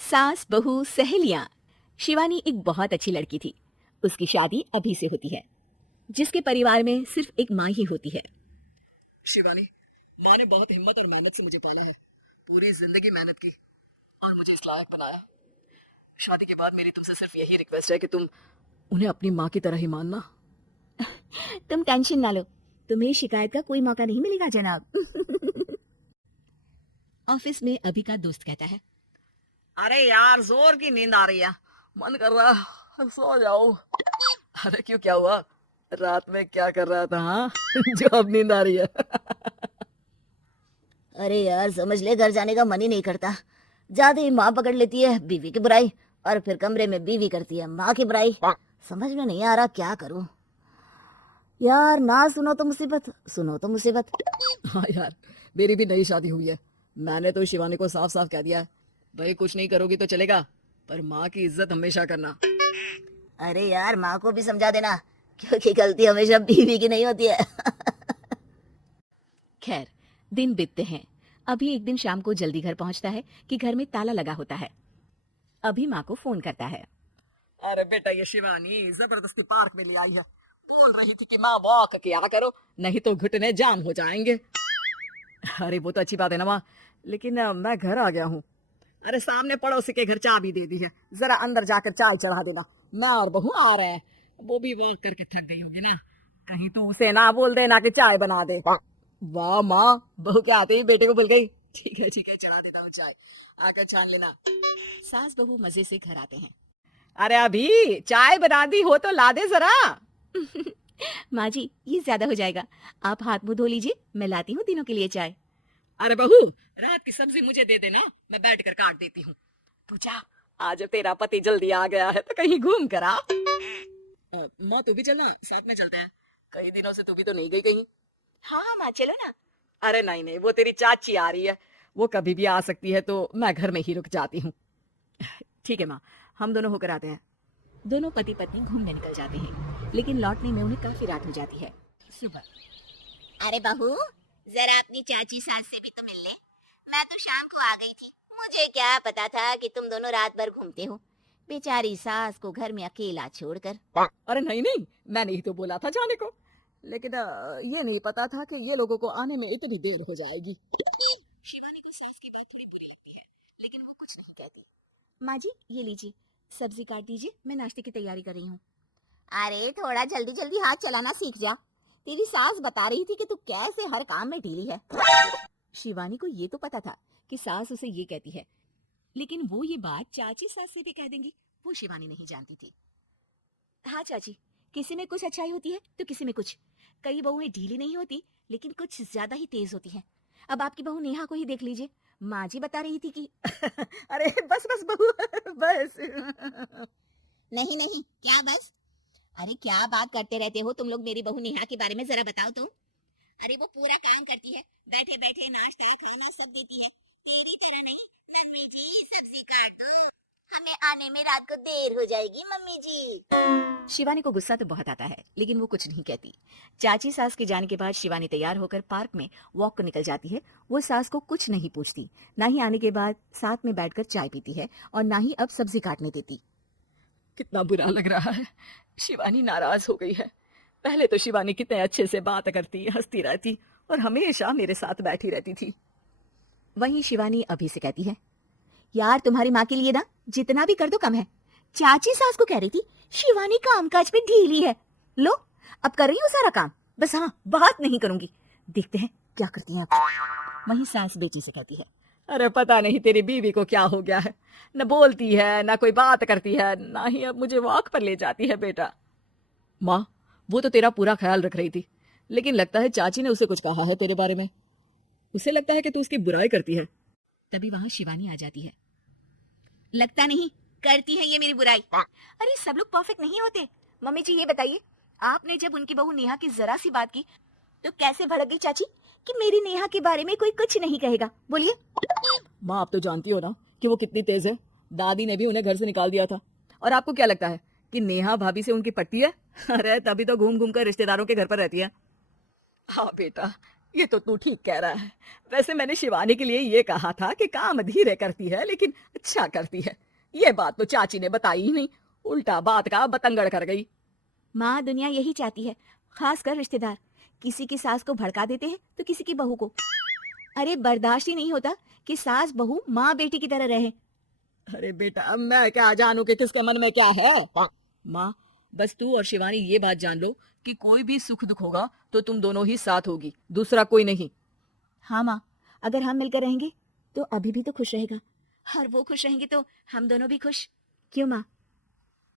सास बहू सहेलियां। शिवानी एक बहुत अच्छी लड़की थी। उसकी शादी अभी से होती है, जिसके परिवार में सिर्फ एक माँ ही होती है। शिवानी, माँ ने बहुत हिम्मत और मेहनत से मुझे पाला है। पूरी जिंदगी मेहनत की और मुझे इस लायक बनाया। शादी के बाद मेरी तुमसे सिर्फ यही रिक्वेस्ट है कि तुम उन्हें अपनी माँ की तरह ही मानना। तुम टेंशन ना लो, तुम्हें शिकायत का कोई मौका नहीं मिलेगा जनाब। ऑफिस में अभी का दोस्त कहता है, अरे यार, जोर की नींद आ रही है, मन कर रहा है सो जाऊं। अरे क्यों, क्या हुआ? रात में क्या कर रहा था हाँ? जो अब नींद आ रही है। अरे यार समझ ले, घर जाने का मन ही नहीं करता। ज्यादा ही माँ पकड़ लेती है बीवी की बुराई, और फिर कमरे में बीवी करती है माँ की बुराई। समझ में नहीं आ रहा क्या करूं। यार ना सुनो तो मुसीबत, सुनो तो मुसीबत। हाँ यार, मेरी भी नई शादी हुई है। मैंने तो शिवानी को साफ साफ कह दिया है, भाई कुछ नहीं करोगी तो चलेगा, पर माँ की इज्जत हमेशा करना। अरे यार माँ को भी समझा देना, क्योंकि गलती हमेशा बीवी की नहीं होती है। खैर, दिन बीतते हैं। अभी एक दिन शाम को जल्दी घर पहुंचता है कि घर में ताला लगा होता है। अभी माँ को फोन करता है। अरे बेटा, ये शिवानी जबरदस्ती पार्क में ले आई है। बोल रही थी कि माँ वॉक किया करो, नहीं तो घुटने जाम हो जाएंगे। अरे वो तो अच्छी बात है ना माँ, लेकिन मैं घर आ गया हूँ। अरे सामने पड़ोसी के घर चाबी दे दी है, जरा अंदर जाकर चाय चढ़ा देना। मैं और बहू आ रहे हैं। वो भी वॉक करके थक गई होगी ना, कहीं तो उसे ना बोल देना कि चाय बना दे। वाह माँ, बहू के आते ही बेटे को भूल गई। ठीक है ठीक है, चढ़ा देता हूँ चाय, आकर छान लेना। सास बहू मजे से घर आते हैं। अरे अभी चाय बना दी हो तो ला दे जरा। माँ जी ये ज्यादा हो जाएगा, आप हाथ मुंह धो लीजिए, मैं लाती हूँ तीनों के लिए चाय। अरे बहू, रात की सब्जी मुझे दे देना, मैं बैठ कर काट देती हूँ। तू जा, आज तेरा पति जल्दी आ गया है तो कहीं घूम कर आ। माँ तू भी चलना, साथ में चलते हैं। कई दिनों से तू भी तो नहीं गई कहीं। हाँ हाँ माँ चलो ना। अरे नहीं नहीं, वो तेरी चाची आ रही है, वो कभी भी आ सकती है, तो मैं घर में ही रुक जाती हूँ। ठीक है माँ, हम दोनों होकर आते हैं। दोनों पति पत्नी घूमने निकल जाते हैं, लेकिन लौटने में उन्हें काफी रात हो जाती है। सुबह। अरे बहू, जरा अपनी चाची सास से भी तो मिल ले। मैं तो शाम को आ गई थी, मुझे क्या पता था कि तुम दोनों रात भर घूमते हो। बेचारी सास को घर में अकेला छोड़कर। अरे नहीं नहीं, मैंने ही तो बोला था जाने को, लेकिन ये नहीं पता था कि ये लोगों को आने में इतनी देर हो जाएगी। शिवानी को सास की बात थोड़ी बुरी लगती है, लेकिन वो कुछ नहीं कहती। माँ जी ये लीजिए, सब्जी काट दीजिए, मैं नाश्ते की तैयारी कर रही हूँ। अरे थोड़ा जल्दी जल्दी हाथ चलाना सीख जा, तेरी सास बता रही थी कि तू कैसे हर काम में ढीली है। शिवानी को ये तो पता था कि सास उसे ये कहती है, लेकिन वो ये बात चाची सास से भी कह देंगी, वो शिवानी नहीं जानती थी। हाँ चाची, किसी में कुछ अच्छाई होती है तो किसी में कुछ। कई बहुएं ढीली नहीं होती, लेकिन कुछ ज्यादा ही तेज होती हैं। अब आपकी बहू नेहा को ही देख लीजिए, माँ जी बता रही थी कि अरे बस बस बहू, बस। नहीं नहीं क्या बस। अरे क्या बात करते रहते हो तुम लोग मेरी बहू नेहा के बारे में, जरा बताओ तो। अरे वो पूरा काम करती है, बैठे बैठे नाश्ता खाना सब देती है। तेरी तरह नहीं, मम्मी जी सब्जी काट दो, हमें आने में रात को देर हो जाएगी मम्मी जी। शिवानी को गुस्सा तो बहुत आता है, लेकिन वो कुछ नहीं कहती। चाची सास के जाने के बाद शिवानी तैयार होकर पार्क में वॉक को निकल जाती है। वो सास को कुछ नहीं पूछती, ना ही आने के बाद साथ में बैठकर चाय पीती है, और ना ही अब सब्जी काटने देती। कितना बुरा लग रहा है, शिवानी नाराज हो गई है। पहले तो शिवानी कितने अच्छे से बात करती, हंसती रहती और हमेशा मेरे साथ बैठी रहती थी। वहीं शिवानी अभी से कहती है, यार तुम्हारी माँ के लिए ना जितना भी कर दो कम है। चाची सास को कह रही थी शिवानी कामकाज में ढीली है, लो अब कर रही हूँ सारा काम, बस हाँ बात नहीं करूंगी, देखते हैं क्या करती हैं अब। वहीं सास बेटी से कहती है, अरे पता नहीं तेरी बीवी को क्या हो गया है, न बोलती है न कोई बात करती है, ना ही अब मुझे वॉक पर ले जाती है। बेटा, माँ वो तो तेरा पूरा ख्याल रख रही थी, लेकिन लगता है चाची ने उसे कुछ कहा है तेरे बारे में। उसे लगता है कि तू उसकी बुराई करती है। तभी वहां शिवानी आ जाती है। लगता नहीं, करती है ये मेरी बुराई। अरे सब लोग परफेक्ट नहीं होते। मम्मी जी ये बताइए, आपने जब उनकी बहू नेहा की जरा सी बात की तो कैसे भड़क गई चाची कि मेरी नेहा के बारे में कोई कुछ नहीं कहेगा, बोलिए। माँ आप तो जानती हो ना कि वो कितनी तेज है, दादी ने भी उन्हें घर से निकाल दिया था। और आपको क्या लगता है कि नेहा भाभी से उनकी पट्टी है? अरे तभी तो घूम घूम कर रिश्तेदारों के घर पर रहती है। हाँ बेटा, ये तो तू ठीक कह रहा है। वैसे मैंने शिवानी के लिए ये कहा था कि काम धीरे करती है लेकिन अच्छा करती है। ये बात तो चाची ने बताई ही नहीं, उल्टा बात का बतंगड़ कर गई। माँ, दुनिया यही चाहती है, खासकर रिश्तेदार। किसी की सास को भड़का देते हैं तो किसी की बहू को। अरे बर्दाश्त ही नहीं होता कि सास बहू माँ बेटी की तरह रहे। अरे बेटा, मैं क्या जानू कि किसके मन में क्या है। माँ, बस तू और शिवानी ये बात जान लो कि कोई भी सुख दुख होगा तो तुम दोनों ही साथ होगी, दूसरा कोई नहीं। हाँ माँ, अगर हम मिलकर रहेंगे तो अभी भी तो खुश रहेगा, और वो खुश रहेंगे तो हम दोनों भी खुश। क्यों माँ?